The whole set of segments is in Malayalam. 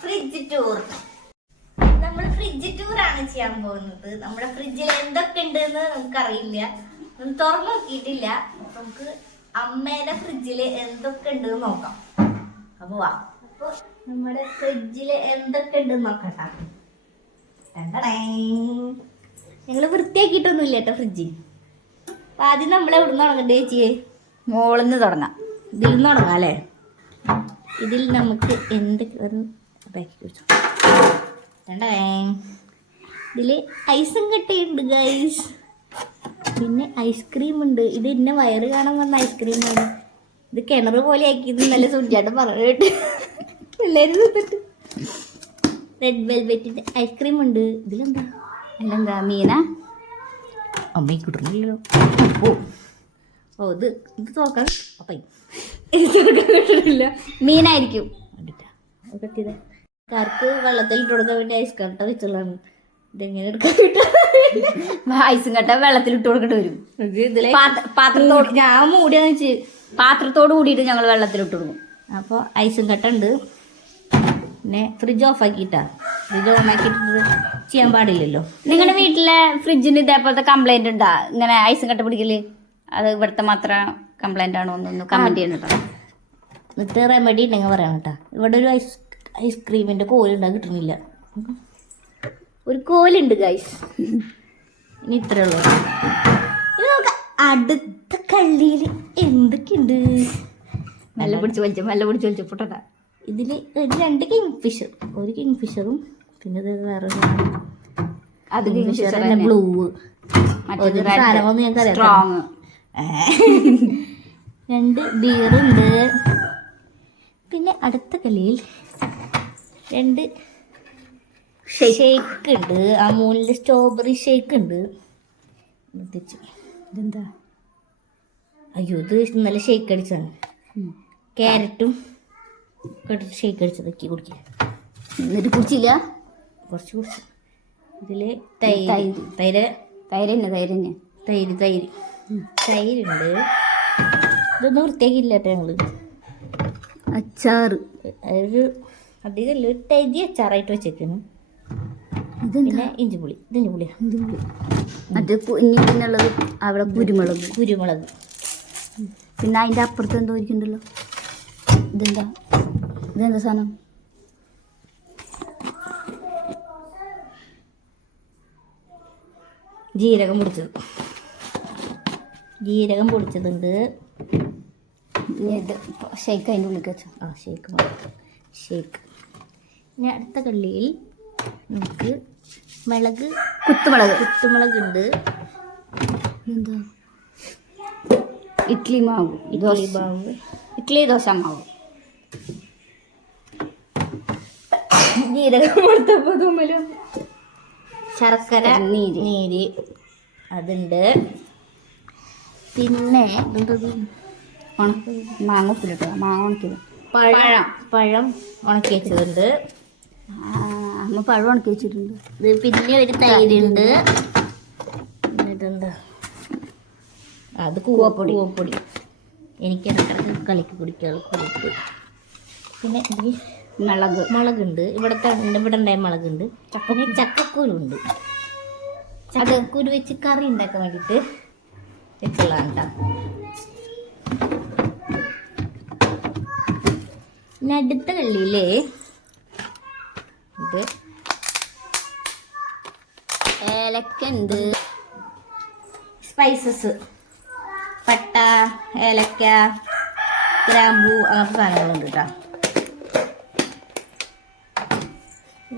ഫ്രിഡ്ജ് ടൂർ നമ്മൾ ഫ്രിഡ്ജ് ടൂർ ആണ് ചെയ്യാൻ പോകുന്നത്. നമ്മുടെ ഫ്രിഡ്ജിൽ എന്തൊക്കെ ഉണ്ടെന്ന് നമുക്കറിയില്ല. അറിയില്ല തുറന്നു നോക്കിയിട്ടില്ല. നമുക്ക് അമ്മേടെ ഫ്രിഡ്ജിൽ എന്തൊക്കെ ഉണ്ടെന്ന് നോക്കാം. അപ്പൊ വാ. അപ്പൊ നമ്മുടെ ഫ്രിഡ്ജിൽ എന്തൊക്കെ ഉണ്ട് നോക്കട്ടാ. ഞങ്ങൾ വൃത്തിയാക്കിയിട്ടൊന്നുമില്ല കേട്ടോ ഫ്രിഡ്ജ് അപ്പൊ ആദ്യം നമ്മൾ എവിടെ നിന്ന് മോളിൽ മോളിന്ന് തുടങ്ങാം. ഇതിൽ നിന്ന് തുടങ്ങാം അല്ലേ? ഇതിൽ നമുക്ക് എന്ത് ഇതിൽ ഐസും കട്ടയുണ്ട് ഗൈസ് പിന്നെ ഐസ്ക്രീം ഉണ്ട്. ഇത് എന്നെ വയറ് കാണാൻ വന്ന ഐസ്ക്രീമാണ് ഇത് കിണർ പോലെ ആക്കിയത് നല്ല സുഞ്ചാട്ട് പറഞ്ഞിട്ട് തിന്നിട്ട് റെഡ് വെൽവെറ്റ് ഐസ്ക്രീം ഉണ്ട്. ഇതിലെന്താ? അതിലെന്താ? മീന? അമ്മയ്ക്ക് കിട്ടുന്നില്ലല്ലോ ഓ. ഓ ഇത് ഇത് തുറക്കാൻ അപ്പം കിട്ടുന്നില്ല മീനായിരിക്കും. കണ്ടിട്ടാ കാർക്ക് വെള്ളത്തിൽ ഇട്ട് കൊടുക്കാൻ വേണ്ടി ഐസ് കട്ട വെച്ചുള്ളതാണ്. ഇതെങ്ങനെ എടുക്കാൻ ഐസും കട്ട വെള്ളത്തിൽ ഇട്ട് കൊടുക്കേണ്ടി വരും. ഇതിലെ പാത്രത്തോട് ഞാൻ മൂടിയാന്ന് വെച്ച് പാത്രത്തോട് കൂടിയിട്ട് ഞങ്ങൾ വെള്ളത്തിൽ ഇട്ട് കൊടുക്കും. അപ്പോൾ ഐസും കട്ട ഉണ്ട്. പിന്നെ ഫ്രിഡ്ജ് ഓഫ് ആക്കിയിട്ടാ. ഫ്രിഡ്ജ് ഓൺ ആക്കിയിട്ട് ചെയ്യാൻ പാടില്ലല്ലോ. നിങ്ങളുടെ വീട്ടിലെ ഫ്രിഡ്ജിന് ഇതേപോലത്തെ കംപ്ലൈന്റ് ഉണ്ടാ? ഇങ്ങനെ ഐസും കട്ട പിടിക്കൽ? അത് ഇവിടുത്തെ മാത്രം കംപ്ലൈന്റ് ആണോ എന്നൊന്ന് കമന്റ് ചെയ്യണം കേട്ടോ എന്നിട്ട് റെമഡി ഉണ്ടെങ്കിൽ പറയാം കേട്ടോ. ഇവിടെ ഒരു ഐസ് ഐസ്ക്രീമിന്റെ കോലുണ്ടാ കിട്ടുന്നില്ല. ഒരു കോലുണ്ട് ഗൈസ് ഇനി ഇത്രേ ഉള്ളൂ. ഇനി നമുക്ക് അടുത്ത കള്ളിയിൽ എന്തൊക്കെയുണ്ട്? നല്ല പിടിച്ച് വലിച്ചു നല്ല പിടിച്ച് വലിച്ചു പൊട്ടട്ടാ ഇതിൽ രണ്ട് കിങ് ഫിഷർ ഒരു കിങ് ഫിഷറും പിന്നെ ഇത് വേറെ അത് ബ്ലൂ മറ്റേ സാധനമൊന്നും ഞങ്ങൾക്ക് അറിയാം രണ്ട് ബിയറുണ്ട് പിന്നെ അടുത്ത കളിയിൽ രണ്ട് ഷേക്ക് ഉണ്ട്. ആ അമൂലിന്റെ സ്ട്രോബെറി ഷേക്ക് ഉണ്ട്. ഇതെന്താ? അയ്യോ ഇത് നല്ല ഷേക്ക് അടിച്ചാണ് ക്യാരറ്റും ഷേക്ക് ഷേക്ക് അടിച്ചതൊക്കെ കുടിക്കുക എന്നിട്ട് കുടിച്ചില്ല? കുറച്ച് കുടിച്ചു. ഇതിൽ തൈര്. തൈര്. തൈര് തന്നെ തൈര് തന്നെ. തൈര് തൈര്. തൈരുണ്ട്. ഇതൊന്നും വൃത്തിയാക്കിയില്ല കേട്ടോ ഞങ്ങൾ. അച്ചാർ ഒരു അധികം ഒരു തൈരി അച്ചാറായിട്ട് വെച്ചേക്കുന്നു. പിന്നെ ഇഞ്ചിപ്പുളി ഇത് ഇഞ്ചിപ്പുളിയാ മറ്റേ ഇനി പിന്നുള്ളത് അവിടെ കുരുമുളക്. കുരുമുളക്. പിന്നെ അതിന്റെ അപ്പുറത്ത് എന്തോ ഇരിക്കണ്ടല്ലോ ഇതെന്താ? ഇതെന്താ സാധനം? ജീരകം പൊടിച്ചത് ജീരകം പൊടിച്ചതുണ്ട്. ഇത് ഷേക്ക് അതിന്റെ ഉള്ളിൽ വെച്ചു. ആ ഷേക്ക് ഷേക്ക് ഇനി അടുത്ത കള്ളിയിൽ നമുക്ക് മുളക് കുത്തുമുളക്. കുത്തുമുളക് ഉണ്ട് എന്താ ഇഡ്ലി മാവ് ഇഡ്ഡലി മാവ്. ഇഡ്ലി ദോശ മാവ്. ജീരകം കൊടുത്തപ്പോൾ തുമ്മലും ശർക്കര നീര്. നീര്. അതുണ്ട്. പിന്നെ ഇതെന്തത്? ഉണക്ക് മാങ്ങ ഉപ്പിലിട്ടോ? മാങ്ങ ഉണക്കിയത്. പഴം. പഴം. ഉണക്കി വെച്ചതുണ്ട്. അമ്മ പഴം ഉണക്കി വെച്ചിട്ടുണ്ട്. ഇത് പിന്നെ ഒരു തൈരുണ്ട്. ഇതെന്താ? അത് കൂവപ്പൊടി. കൂവപ്പൊടി. എനിക്ക് കളിക്ക് കുടിക്കാനുള്ള കൂവപ്പൊടി പിന്നെ മുളക്. മുളകുണ്ട്. ഇവിടുത്തെ ഇവിടെ ഉണ്ടായ മുളകുണ്ട്. പിന്നെ ചക്കക്കുരു ഉണ്ട്. ചക്കക്കുരു വെച്ച് കറി ഉണ്ടാക്കാൻ വേണ്ടിയിട്ട് വെച്ചുള്ളതാണ് കേട്ടോ അടുത്ത കള്ളിയിലേ ഇത് ഏലക്കുണ്ട്. സ്പൈസസ് പട്ട ഏലക്ക ഗ്രാമ്പൂ അങ്ങനത്തെ സാധനങ്ങളുണ്ട് കേട്ടോ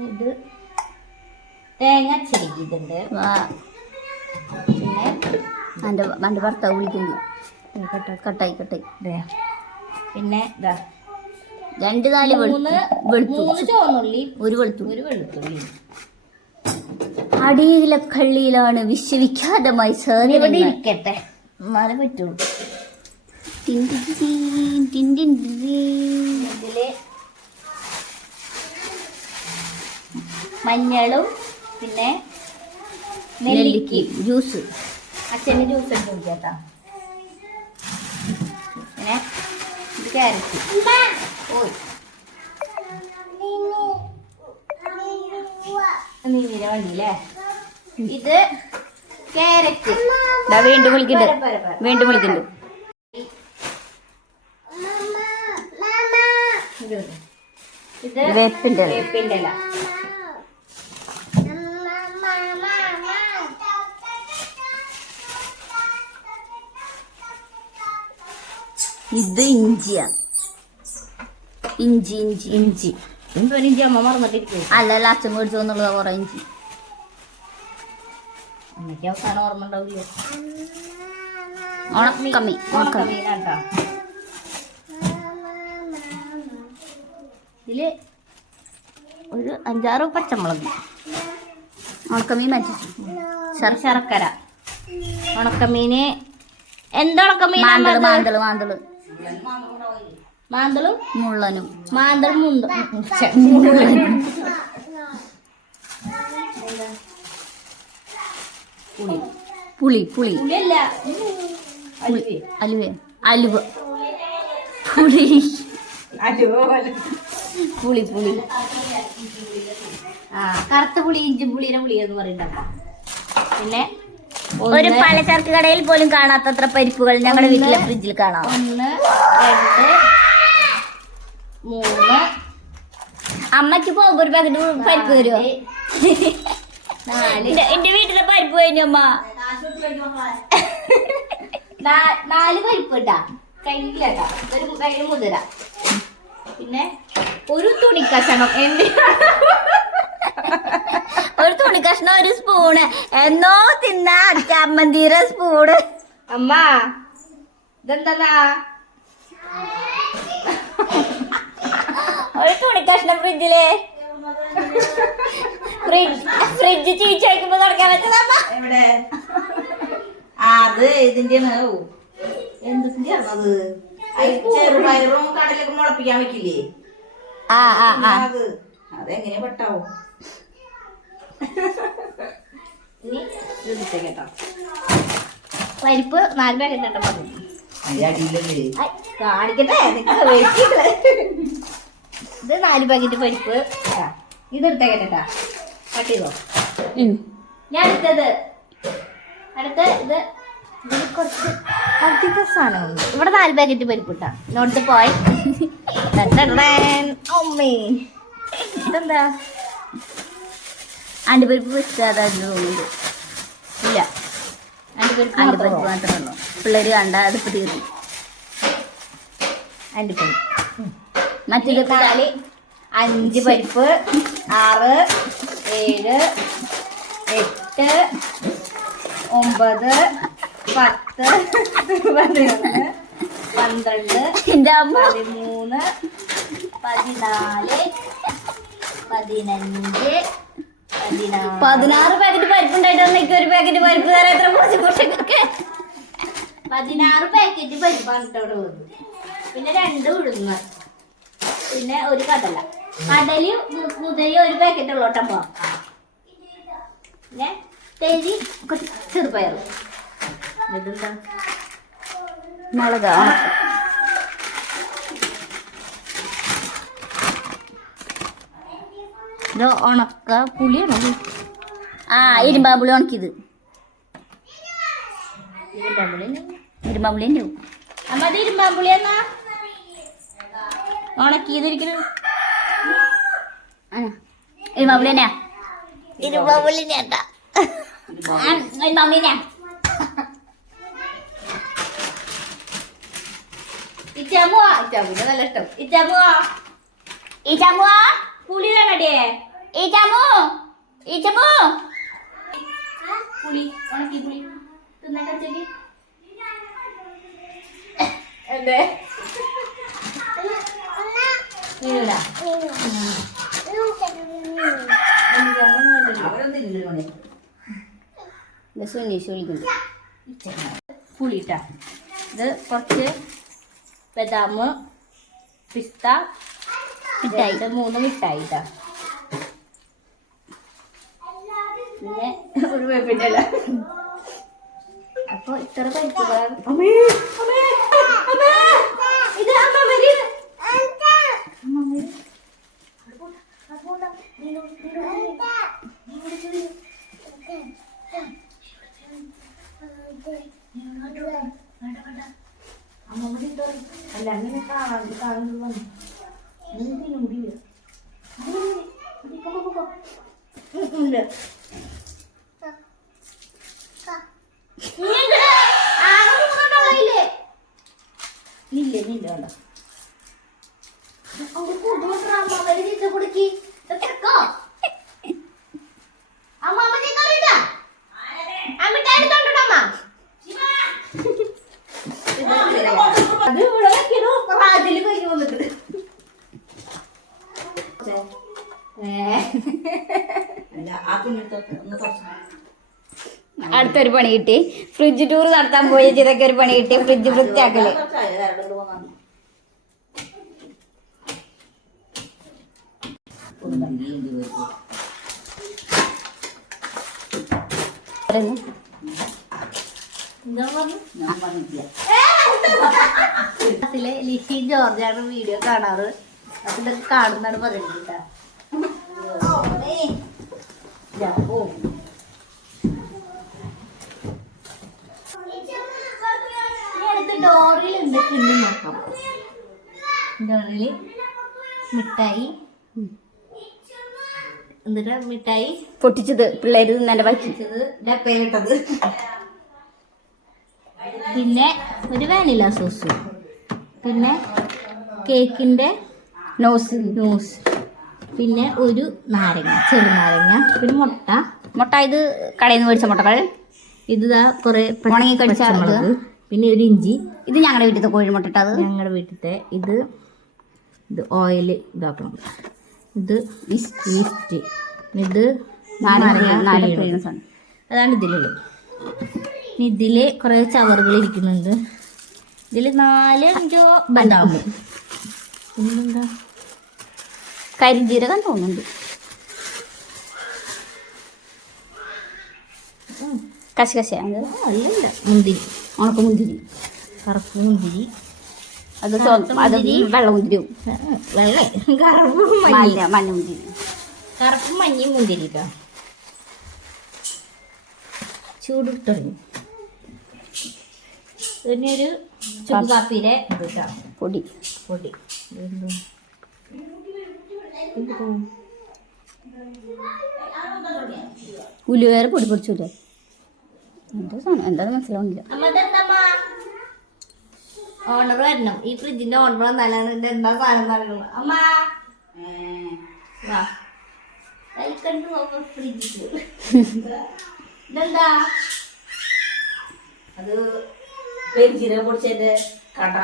ഇത് തേങ്ങ ചെരുകിയിട്ടുണ്ട്. പിന്നെ എന്റെ എന്റെ ഭർത്താവ് വിളിക്കുന്നു. കട്ട കട്ടായി. കട്ടായി പിന്നെ ഇതാ രണ്ട് നാല് വെളുത്തുള്ളി ഒരു വെളുത്തു. ഒരു വെളുത്തുള്ളി. അടിയിലെ കള്ളിയിലാണ് വിശ്വവിഖ്യാതമായി സാധനം ഇരിക്കട്ടെ. എന്നാലേ പറ്റുള്ളൂ. ഇതിൽ മഞ്ഞളും പിന്നെ നെല്ലിക്ക ജ്യൂസ്. അച്ഛന് ജ്യൂസ് എടുത്ത് കുടിക്കാത്ത പിന്നെ ഇത് ക്യാരറ്റ്. ഓയ്. നീര വണ്ടി അല്ലേ ഇത് ക്യാരറ്റ്. വീണ്ടും വിളിക്കുന്നുണ്ട്. വീണ്ടും വിളിക്കുന്നുണ്ട്. ഇത് വേപ്പിന്റെ വേപ്പിന്റെ ഇല. ഇത് ഇഞ്ചിയാ ഇഞ്ചി ഇഞ്ചി. ഇഞ്ചി. എന്തോ ഇഞ്ചി അമ്മ മറന്നിട്ടിരിക്കും അല്ല ലാസ്റ്റ് അച്ഛൻ മേടിച്ചു എന്നുള്ളതാ കുറെ ഇഞ്ചി. അമ്മയ്ക്ക് അവസാനം ഓർമ്മ ഉണ്ടാവില്ല? ഉണക്കമ്മി മീനാട്ടോ ഇതിൽ ഒരു അഞ്ചാറ് പച്ചമുളക്. ഉണക്കമ്മി മറ്റു ശർ- ശർക്കര. ഉണക്കമീന് എന്തുണക്കമീൻ മാന്തൾ മാന്തൾ മാന്തൾ. മാന്തളും മുള്ളനും. മാന്തൾ മുന്ത പുളി. പുളി പുളി. അലുവ. അലുവ. പുളി. പുളി പുളി. ആ കറുത്ത പുളി ഇഞ്ചി പുളിയുടെ പുളി എന്ന് പറയുന്നുണ്ട്. പിന്നെ? ഒരു പലചരക്ക് കടയിൽ പോലും കാണാത്തത്ര പരിപ്പുകൾ ഞങ്ങളുടെ വീട്ടിലെ ഫ്രിഡ്ജിൽ കാണാം. ഒന്ന് രണ്ട് മൂന്ന്. അമ്മയ്ക്ക് പോകുമ്പോ ഒരു പാക്കറ്റ് പരിപ്പ് തരുമോ എന്റെ വീട്ടിലെ പരിപ്പ് കഴിഞ്ഞു അമ്മ? നാല് പരിപ്പ് ഇട്ടാ. കേട്ടാ. ഒരു കയ്യിൽ മുതിര പിന്നെ ഒരു തുണിക്കഷണം. എന്തിനാണ് എന്തിനാ? ഒരു തുണി കഷ്ണം ഒരു സ്പൂണ്. എന്നോ തിന്ന ചമ്മന്തിര സ്പൂണ്. അമ്മ ഇതെന്താ ഒരു തുണി കഷ്ണം ഫ്രിഡ്ജിൽ. ഫ്രിഡ്ജ് ഫ്രിഡ്ജ് ചീച്ച വയ്ക്കുമ്പോ തുടക്കാൻ വെച്ചതമ്മ എവിടെ? അത് ഇതിന്റെ എന്തിന്റെ അത്? ചെറുപയറും കടലൊക്കെ മുളപ്പിക്കാൻ വെക്കില്ലേ? ആ ആ അതെങ്ങനെ പെട്ടാവും? ഇനി കേട്ടോ. പരിപ്പ് നാല് പാക്കറ്റ് ഇട്ടോ പറഞ്ഞു. കാണിക്കട്ടെ? ഇത് നാല് പാക്കറ്റ് പരിപ്പ്. ഇത്. എടുത്തേക്കട്ടാ കട്ട് ചെയ്തോ. ഞാൻ എടുത്തത്. അടുത്ത ഇത് ഇതിൽ കുറച്ച് അധിക സാധനമുണ്ട് ഇവിടെ നാല് പാക്കറ്റ് പരിപ്പിട്ടാ നോട്ട് പോയി. അമ്മേ. ഇതെന്താ? അണ്ടിപ്പരിപ്പ് വെച്ച് അതായത് തോന്നുന്നുണ്ട് ഇല്ല. അണ്ടിപ്പരിപ്പ് അണ്ടിപ്പരിപ്പ് മാത്രമേ ഉള്ളൂ. പിള്ളേര് കണ്ട അതിപ്പോ തീർന്നു അണ്ടിപ്പരിപ്പ്. മറ്റേ നാല് അഞ്ച് പരിപ്പ് ആറ് ഏഴ് എട്ട് ഒമ്പത് പത്ത് പതിനൊന്ന് പന്ത്രണ്ട് പതിമൂന്ന് പതിനാല് പതിനഞ്ച് പതിനാറ് പാക്കറ്റ് പരിപ്പ് ഉണ്ടായിട്ട് ഒരു പാക്കറ്റ് പരിപ്പ് തരാം എത്ര ബുദ്ധിമുട്ടൊക്കെ പതിനാറ് പാക്കറ്റ് പരിപ്പാണ് പിന്നെ രണ്ട് ഉഴുന്ന്. പിന്നെ ഒരു കടല. കടൽ മുതൽ ഒരു പാക്കറ്റ് ഉള്ളോട്ടം പിന്നെ തെരി കുറച്ച് ചെറുപയർ ഇതെന്താ മുളകാ. ഇത് ഉണക്ക പുളിയാണോ? ആ ഇരുമ്പാമ്പുളി ഉണക്കിയത്. ഇരുമ്പാമ്പുളി തന്നെ. അമ്മ അത് ഇരുമ്പാമ്പുളി എന്നാ? ഉണക്കിയതിരിക്കണു. ഇരുമ്പാമ്പുളി തന്നെയാ? ഇരുമ്പാമ്പുളി ചേട്ടാ ഇരുമ്പാമ്പുളി തന്നെയാ? ഇച്ചാമുവാ ഇച്ചാമുവിനെ നല്ല ഇഷ്ടം. ഇച്ചാമുവാ ഇച്ചാമുവാ പുളി വേണടിയേ ഈ ചമ്മു ഈ ചമ്മു പുളി ഉണക്കി പുളി. തിന്നാൻ കച്ചേരി എന്തേ? വീണ സുനീഷ് വിളിക്കുന്നു. പുളിട്ട. ഇത് കുറച്ച് ബദാം പിസ്ത മിഠായി. ഇത് മൂന്ന് മിഠായി ട്ടാ. പിന്നെ ഒരു കുഴപ്പമില്ല അപ്പൊ ഇത്ര പരിക്കുകൾ അല്ല അങ്ങനെ കാണുന്നു എന്തിനും മുടിയില്ല അറിയിട്ടാ അമ്മിട്ടായി തൊണ്ടമ്മ അത് ഇവിടെ വെക്കണു. റാജിൽ കഴിഞ്ഞു വന്നിട്ട്. അടുത്തൊരു പണി കിട്ടി. ഫ്രിഡ്ജ് ടൂർ നടത്താൻ പോയ ചിതൊക്കെ ഒരു പണി കിട്ടി. ഫ്രിഡ്ജ് വൃത്തിയാക്കൽ. ക്ലാസ്സിലെ ലിസി ജോർജാണ് വീഡിയോ കാണാറ്. അപ്പൊ ഇതൊക്കെ കാണുന്നാണ് പറയുന്നത് കേട്ടാ അടുത്ത് ഡോറിൽ എന്തൊക്കെയുണ്ട് നോക്കാം. ഡോറിൽ മിഠായി. എന്നിട്ട് മിഠായി? പൊട്ടിച്ചത് പിള്ളേര് നല്ല വച്ചത് ഡപ്പയിലിട്ടത് പിന്നെ ഒരു വാനില സോസ്. പിന്നെ കേക്കിന്റെ നോസ് നോസ് പിന്നെ ഒരു നാരങ്ങ ചെറുനാരങ്ങ പിന്നെ മുട്ട. മുട്ട ഇത് കടയിൽ നിന്ന് മേടിച്ച മുട്ടകൾ. ഇത് കുറെ ഉണങ്ങി കടിച്ച പിന്നെ ഒരു ഇഞ്ചി. ഇത് ഞങ്ങളുടെ വീട്ടിലത്തെ കോഴിമുട്ട അത്? ഞങ്ങളുടെ വീട്ടിലത്തെ ഇത് ഇത് ഓയിൽ ഇതാക്കണം. ഇത് ഈസ്റ്റ് ഇത് നാല്. പിഴിയുന്ന അതാണ് ഇതിലുള്ളത്. ഇനി ഇതിൽ കുറേ ചവറുകൾ ഇരിക്കുന്നുണ്ട്. ഇതിൽ നാല് അഞ്ചോ ബദാമ്. പിന്നെന്താ? കരിഞ്ജീരകം തോന്നുന്നുണ്ട്. കശകശ അല്ലല്ല മുന്തിരി. ഉണക്ക മുന്തിരി കറുപ്പ് മുന്തിരി അത് സ്വ- വെള്ളമുന്തിരിയും. വെള്ള. കറുപ്പും മഞ്ഞ മഞ്ഞ മുന്തിരി കറുപ്പും മഞ്ഞയും മുന്തിരി കേട്ടോ പിന്നെ ഒരു ചുക്കാപ്പിയിലെ പൊടി. പൊടി? ഉലുവേറെ പൊടി പൊടിച്ചൂലേ എന്താ സാധനം? എന്താന്ന് മനസ്സിലാവുന്നില്ല. ഓണർ വരണം. ഈ ഫ്രിഡ്ജിന്റെ ഓണർ വന്നാലാണ് ഇത് എന്താ സാധനം അമ്മ. വാ. വെൽക്കം ടു ഫ്രിഡ്ജ് ഇതെന്താ? അത് പൊടിച്ചതിന്റെ കട.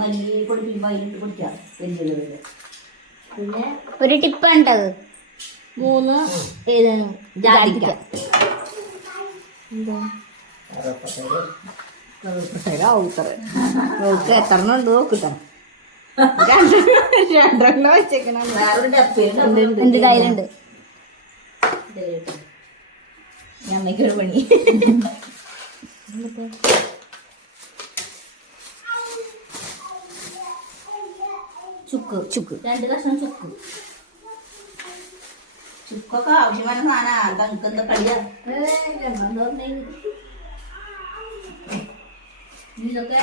മല്ലി പൊടിക്കാം പിന്നെ ഒരു ടിപ്പ് ഉണ്ടത് മൂന്ന് ജാതിക്ക. എന്താ? നോക്ക് എത്ര ഉണ്ട് നോക്കിട്ടോ. രണ്ടെണ്ണം വെച്ചേക്കണം. എന്ത് കയ്യിലുണ്ട് ഞാൻ അമ്മയ്ക്കൊരു പണി. ചുക്ക്. ചുക്ക്. രണ്ട് കഷ്ണം ചുക്ക്. ചുക്കൊക്കെ ആവശ്യമായ സാധനം എന്താ നിങ്ങൾക്ക് എന്താ കളിയാ ഇതൊക്കെ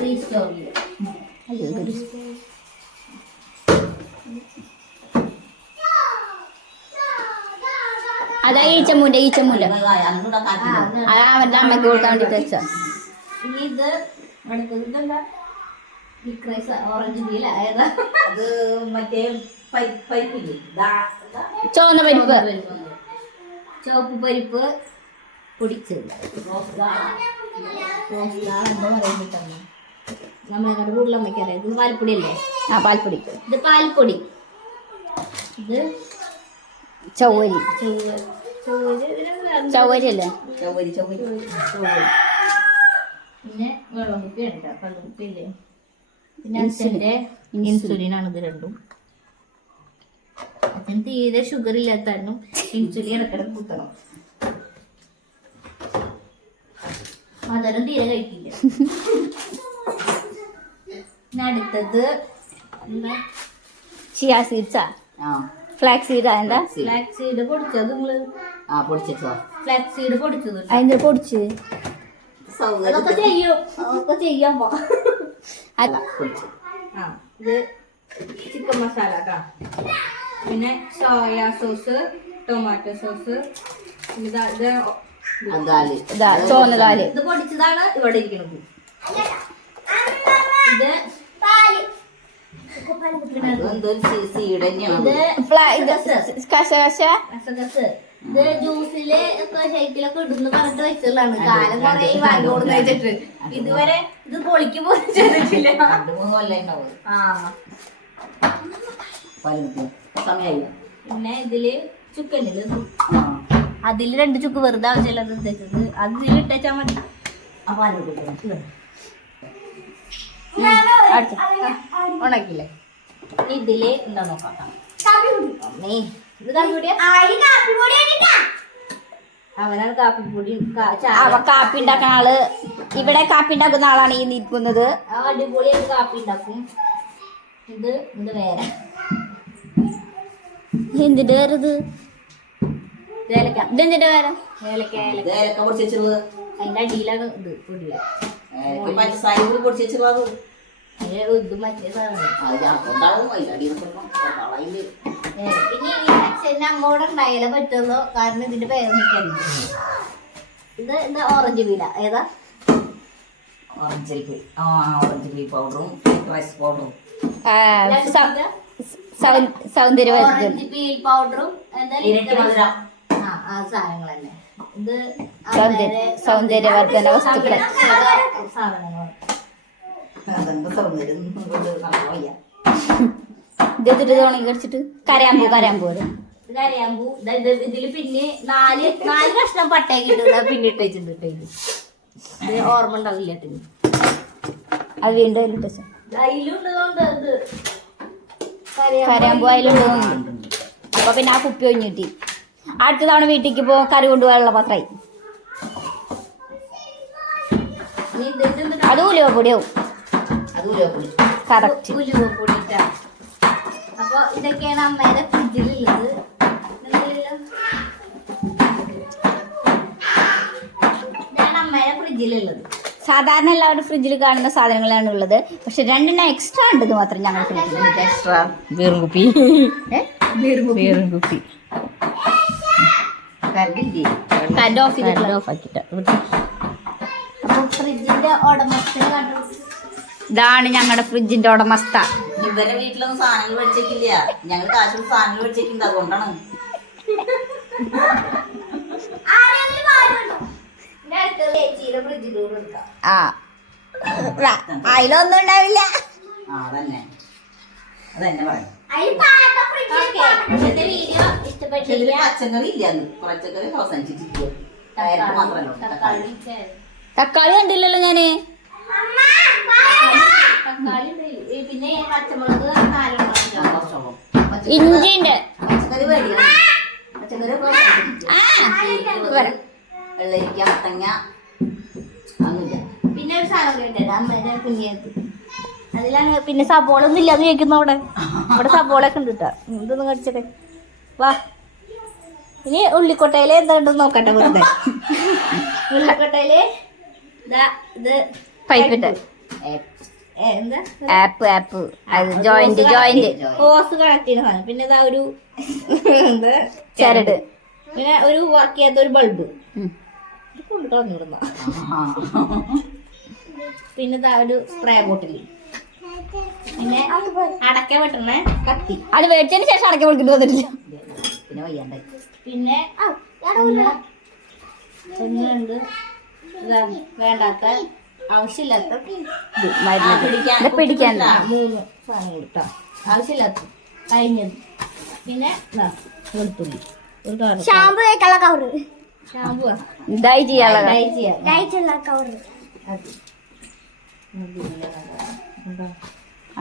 റീസ്റ്റോർ ചെയ്യും അതാ ഈച്ചമ്മൂന്റെ ഈച്ചമ്മൂല അങ്ങോട്ട് കാട്ടില്ല അതാ അവന്റെ അമ്മയ്ക്ക് കൊടുക്കാൻ വേണ്ടിട്ട് വെച്ച ഇത് ഓറഞ്ച് പീല ഏതാ അത് മറ്റേ പൈപ്പ് പൈപ്പില്ലേ. ചുവന്ന പരിപ്പ്. ചുവപ്പ് പരിപ്പ് പൊടിച്ചത് റോസ് ദാ. എന്താ പറയുന്നത് നമ്മളെ കൂടുതൽ അമ്മയ്ക്കറിയാം ഇത് പാൽപ്പൊടി അല്ലേ ആ പാൽപ്പൊടി. ഇത് പാൽപ്പൊടി. ഇത് ചൗവരി ചൊവ്വ ചൊവ്വ ഇതിനെന്താ ചൗവരി അല്ലേ? ചവരി ചവരി ചൊവ്വ പിന്നെ വെള്ളമുപ്പി ഉണ്ട്. വെള്ളമുപ്പി ഇല്ലേ പിന്നെ അച്ഛന്റെ ആണ് ഇത് രണ്ടും. അച്ഛൻ തീരെ ഷുഗർ ഇല്ലാത്തതായിരുന്നു ഇൻസുലിൻ ഇടക്കിടക്ക് കൂട്ടണം മധുരം തീരെ കഴിക്കില്ല. അടുത്തത് എന്താ? ചിയാ സീഡ്സാ ആ? ഫ്ലാക്സ് സീഡാ എന്താ? ഫ്ലാക്സ് സീഡ് പൊടിച്ചത് നിങ്ങൾ? ആ പൊടിച്ചോ ഫ്ലാക്സ് സീഡ് പൊടിച്ചത്? അതിന്റെ പൊടിച്ച്? അതൊക്കെ ചെയ്യും. അതൊക്കെ ചെയ്യാൻ പോ. ഇത് ചിക്കൻ മസാല കേട്ടോ പിന്നെ സോയ സോസ് ടൊമാറ്റോ സോസ് ഇതാ ഇത് പൊടിച്ചതാണ് ഇവിടെ ഇരിക്കുന്നത്. ഇത് ഇത് ജ്യൂസിൽ ഷേക്കിലൊക്കെ ഇടുന്നു പറഞ്ഞിട്ട് വെച്ചതാണ്. കാലം കൊറേ വാങ്ങി കൊടുന്ന് വെച്ചിട്ട്. ഇതുവരെ ഇത് പൊളിക്ക് പോലും ചെയ്തിട്ടില്ല. രണ്ട് മൂന്ന് കൊല്ലം ഉണ്ടാവും. ആ. പതിനെട്ട് സമയമായി പിന്നെ ഇതിൽ ചുക്കല്ലേ അതിൽ രണ്ട് ചുക്ക് വെറുതെ ആവശ്യമില്ലാതെ ഇട്ടത് അത് ഇതിൽ ഇട്ടാ മതി. അടുത്ത. ഉണക്കില്ലേ? ഇതിൽ എന്താ നോക്കാം? അവനാണ് കാപ്പിപ്പൊടി. അവ കാപ്പി ഉണ്ടാക്കുന്ന ആൾ. ഇവിടെ കാപ്പി ഉണ്ടാക്കുന്ന ആളാണ് ഈ നിൽക്കുന്നത്. അടിപൊളിയായിട്ട് കാപ്പി ഉണ്ടാക്കും. ഇത് ഇത് വേറെ. എന്തിന്റെ പേര് ഇത്? ഏലക്ക. ഇതെന്തിന്റെ പേര്? ഏലക്ക ഏലക്ക. ഇത് ഏലക്ക പൊടിച്ച് വെച്ചിട്ടുള്ളത് അതിന്റെ അടിയിലാണ് ഇത് പൊടിയ പഞ്ചസാര കൂടി പൊടിച്ച് അതിന് ഇത് മറ്റേ സാധനം. അങ്ങോട്ട് ഉണ്ടായാലേ പറ്റുള്ളൂ. കാരണം ഇതിന്റെ പേര് നിൽക്കരുത് ഇത് ഇത് ഓറഞ്ച് പീല. ഏതാ? ഓറഞ്ച് ആ ഓറഞ്ച് പീ പൗഡറും റൈസ് പൗഡറും. സൗന്ദര്യവർദ്ധൻ ഓറഞ്ച് പീൽ പൗഡറും എന്താ ഇരട്ടി മധുരം ആ ആ സാധനങ്ങൾ തന്നെ ഇത് സൗന്ദര്യവർദ്ധന വസ്തുക്കൾ സാധനങ്ങൾ തോണി കടിച്ചിട്ട് കരയാമ്പൂ കരയാമ്പൂ ഇതിൽ പിന്നെ നാല് നാല് കഷ്ണം പട്ടയൊക്കെ ഇട്ട് പിന്നെ ഇട്ടിട്ടുണ്ട് കേട്ടോ ഇത് ഓർമ്മ ഉണ്ടാവില്ല അത് വീണ്ടും ഇത് കരയാമ്പൂ തോന്നുന്നു അപ്പൊ പിന്നെ ആ കുപ്പി ഒഴിഞ്ഞിട്ട് അടുത്ത തവണ വീട്ടിലേക്ക് പോ കറി കൊണ്ടുപോകാനുള്ള ഇതെന്തിനാ? അത് ഉലുവ പൊടിയാവും കറക്റ്റ് ഉലുവ പൊടിയിട്ടാ. അപ്പൊ ഇതൊക്കെയാണ് അമ്മയുടെ ഫ്രിഡ്ജിലുള്ളത്? ഇതാണ് അമ്മയുടെ ഫ്രിഡ്ജിലുള്ളത് സാധാരണ എല്ലാവരും ഫ്രിഡ്ജിൽ കാണുന്ന സാധനങ്ങളാണ് ഉള്ളത്. പക്ഷെ രണ്ടെണ്ണം എക്സ്ട്രാ ഉണ്ടെന്ന് മാത്രം ഞങ്ങൾ ഫ്രിഡ്ജിൽ എക്സ്ട്രാ വീറും കുപ്പി വീറും കുപ്പി കരണ്ടില്ലേ? കറണ്ട് ഓഫ് ചെയ്തിട്ടുള്ള ഓഫ് ആക്കിട്ട് ഫ്രിഡ്ജിന്റെ ഉടമസ്ഥനെ കണ്ടു. ഇതാണ് ഞങ്ങളുടെ ഫ്രിഡ്ജിന്റെ ഉടമസ്ഥ. ഇവരെ വീട്ടിലൊന്നും സാധനങ്ങൾ മേടിച്ചേക്കില്ല ഞങ്ങൾ കാശ് കൊടുത്ത് സാധനങ്ങൾ മേടിച്ചേക്കുന്നത് അതുകൊണ്ടാണ്. എന്റെ ആ. അതിലൊന്നും ഉണ്ടാവില്ല. വീഡിയോ ഇഷ്ടപ്പെട്ടില്ല. ഇതിൽ പച്ചക്കറി ഇല്ല അന്ന് പച്ചക്കറി അവസാനിച്ചിട്ടില്ല കയറ്റ് തക്കാളി. കണ്ടില്ലല്ലോ ഞാൻ. ഇഞ്ചിണ്ട് പച്ചക്കറി. ആ. വരാം. വെള്ളരിക്ക മത്തങ്ങ ഒന്നുമില്ല പിന്നെ ഒരു സാധനം കൂടി ഉണ്ട് അമ്മേടെ കുഞ്ഞിയത്ത് അതിലാണ് പിന്നെ സബോള ഒന്നും ഇല്ലാന്ന് ചോദിക്കുന്ന അവിടെ. ഇവിടെ സബോള ഒക്കെ ഉണ്ട് കേട്ടോ. ഇതൊന്നും കടിച്ചൊക്കെ വാ. ഇനി ഉള്ളിക്കൊട്ടയിൽ എന്താ ഉണ്ടെന്ന് നോക്കട്ടെ വെറുതെ. ഉള്ളിക്കൊട്ടയിൽ ഇതാ പൈപ്പിട്ട്. ആപ്പ്. ആപ്പ് അത് ജോയിന്റ് ജോയിന്റ്. ഹോസ് കണക്ട് ചെയ്യുന്ന സാധനം. പിന്നെ ഇതാ ഒരു ചരട്. പിന്നെ ഒരു വർക്ക് ചെയ്യാത്ത ഒരു ബൾബ്. ഇത് ആ. പിന്നെ ഒരു സ്പ്രേ ബോട്ടിൽ പിന്നെ അടക്ക വെട്ടണ കത്തി. അത് മേടിച്ചതിന് ശേഷം അടക്ക വിളിക്കിട്ട് വന്നിട്ടില്ല. പിന്നെ വയ്യാണ്ട് പിന്നെ ഒന്നുണ്ട് വേണ്ടാത്ത ആവശ്യമില്ലാത്ത. പിടിക്കാൻ മൂന്ന് സാധനം കൊടുത്താ ആവശ്യമില്ലാത്ത. കഴിഞ്ഞത്. പിന്നെ വെളുത്തുള്ളി. Shampoo cover. ചെയ്യാനുള്ള ഡൈ ചെയ്യാം. കവറ് അത്. ഇതില്ല, എന്താ?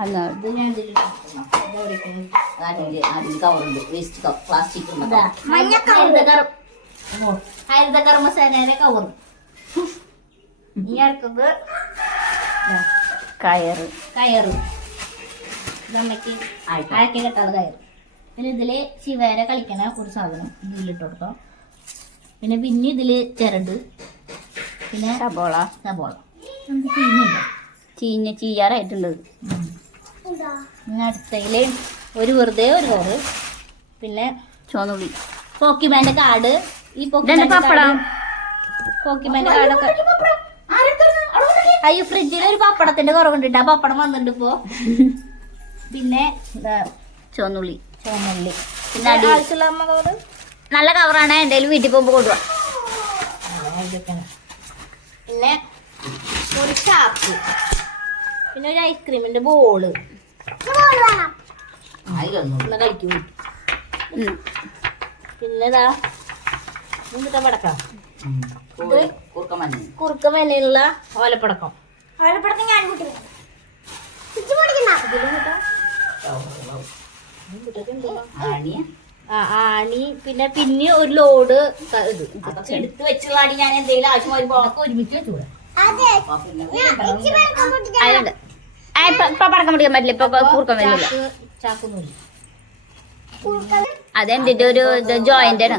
അന്ന് ഇത് ഞാൻ ഇതിലിട്ടു. ഇതാ ഇരിക്കുന്നത്. അതിൽ അതിൽ കവറുണ്ട് വേസ്റ്റ് പ്ലാസ്റ്റിക് ഇതാ, ഹരിതകർ ഓ, ഹരിതകർമ്മസേനയുടെ കവർ ഇനി അടുത്തത് കയറ്. കയറ്. നമുക്ക് കെട്ടാനുള്ള കയറ്. പിന്നെ ഇതിൽ ശിവേരെ കളിക്കണ ഒരു സാധനം. ഇതിലിട്ട് കൊടുക്കാം. പിന്നെ പിന്നെ ഇതിൽ ചിരണ്ട്. പിന്നെ സബോള. സബോള. ചീഞ്ഞ ചീയാറായിട്ടുണ്ട് പിന്നെ അടുത്തതിൽ ഒരു വെറുതെ ഒരു കവറ് പിന്നെ ചോന്നുള്ളി പോക്കിമാന്റെ കാട് ഈ ഇതെന്താ പോക്കിമാന്റെ പപ്പടം? പോക്കിമാന്റെ കാടൊക്കെ അയ്യോ ഫ്രിഡ്ജിൽ ഒരു പപ്പടത്തിന്റെ കുറവുണ്ട് ആ പപ്പടം വന്നിട്ടുണ്ട് ഇപ്പോ. പിന്നെ ചോന്നുള്ളി ചോന്നുള്ളി ചുവന്നുള്ളി. പിന്നെ ആവശ്യമുള്ള അമ്മ നല്ല കവറാണ് എന്തെങ്കിലും വീട്ടിൽ പോകുമ്പോൾ കൊണ്ടുപോ പിന്നെ ഒരു ചാപ്പ് പിന്നെ ഒരു ഐസ്ക്രീമിന്റെ ബോൾ കളിക്കും. പിന്നെ ഇതാ എന്നിട്ട് പടക്കാം കുറുക്ക മഞ്ഞ കുറുക്ക മെനയുള്ള ഓലപ്പടക്കം. ഓലപ്പടക്കം ഞാൻ ആണിയ ആ ആണി പിന്നെ പിന്നെ ഒരു ലോഡ് എടുത്തു ഇത്. എടുത്ത് ഞാൻ എന്തെങ്കിലും ആവശ്യം വരുമ്പോ ഒരുമിച്ച് വെച്ചൂടെ ഇപ്പൊ പടക്കം പിടിക്കാൻ പറ്റില്ല. ഇപ്പൊ കൂർക്കം വരുന്നില്ല ചാക്ക് ചാക്കൊന്നുമില്ല. അതെന്റെ ഒരു ജോയിന്റ് ആണ്.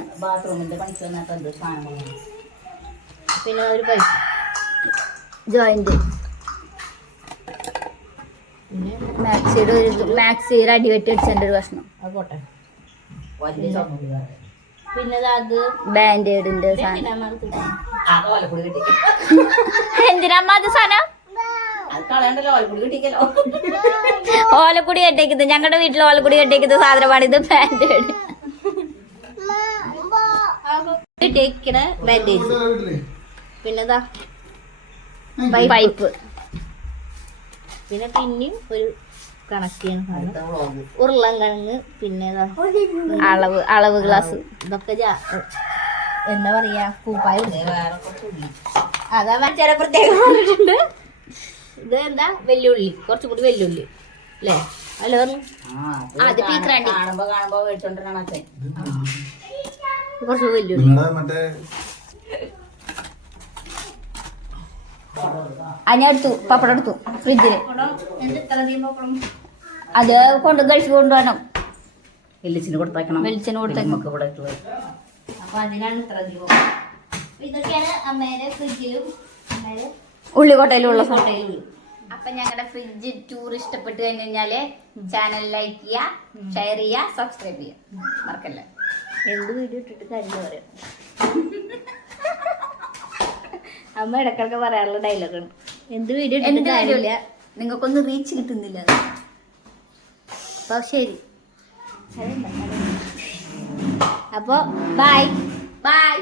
പിന്നെ ഒരു പൈസ. ജോയിന്റ് പിന്നെ? മാക്സിയുടെ ഒരു മാക്സിയുടെ അടിവെട്ടി അടിച്ചതിന്റെ ഒരു ഭക്ഷണം അത് പോട്ടെ. പിന്നെ ദാ അത്. ബാൻഡേഡിന്റെ സാധനം. എന്തിനമ്മ അത് സാധനം? ഓലക്കുടി കെട്ടേക്കുന്നത് ഞങ്ങളുടെ വീട്ടിൽ ഓലക്കുടി കെട്ടേക്കുന്ന സാധനമാണ് ഇത് ബാൻഡേഡ് ഇട്ടേക്കണ ബാൻഡേജ് പിന്നെ ദാ പൈപ്പ് പിന്നെ പിന്നെയും ഒരു കണക്ട് ചെയ്യണ വ്ളോഗ് ഉരുളൻകിഴങ്ങ് പിന്നെ അളവ് അളവ് ഗ്ലാസ്. ഇതൊക്കെ എന്താ പറയാ കൂപ്പായ അതാ ചില പ്രത്യേകം പറഞ്ഞിട്ടുണ്ട്. ഇത് എന്താ? വെല്ലുള്ളി. കുറച്ചും കൂടി വെല്ലുള്ളി. അല്ലേ? അല്ല അത് പീക്രാണ്ടി. കുറച്ച് വെല്ലുള്ളി. എടുത്തു പപ്പടം എടുത്തു ഫ്രിഡ്ജിൽ. എന്ത് ഇത്ര അധികം പപ്പടം? അത് കൊണ്ട് ഗൾഫ് കൊണ്ടുപോകണം. വെല്ലിച്ചിന് കൊടുത്തേക്കണം വെളിച്ചിന് കൊടുത്തേക്കണം. നമുക്ക് ഇവിടെ. അപ്പൊ അതിനാണ് ഇത്ര ഇതൊക്കെയാണ് അമ്മേടെ ഫ്രിഡ്ജിലും അമ്മേടെ ഉള്ളിക്കോട്ടയിലുള്ള കോട്ടയിലും അപ്പൊ ഞങ്ങളുടെ ഫ്രിഡ്ജ് ടൂർ ഇഷ്ടപ്പെട്ട് കഴിഞ്ഞു കഴിഞ്ഞാൽ ചാനൽ ലൈക്ക് ചെയ്യുക ഷെയർ ചെയ്യുക സബ്സ്ക്രൈബ് ചെയ്യുക മറക്കല്ലേ. എന്ത് വീഡിയോ ഇട്ടിട്ട് കാര്യം പറയാം. അമ്മ ഇടക്കിടക്ക് പറയാറുള്ള ഡയലോഗാണ് എന്ത് വീഡിയോ ഇട്ടിട്ട് കാര്യമില്ല. നിങ്ങൾക്കൊന്നും റീച്ച് കിട്ടുന്നില്ല. അപ്പൊ ശരി. അപ്പോൾ ബൈ ബൈ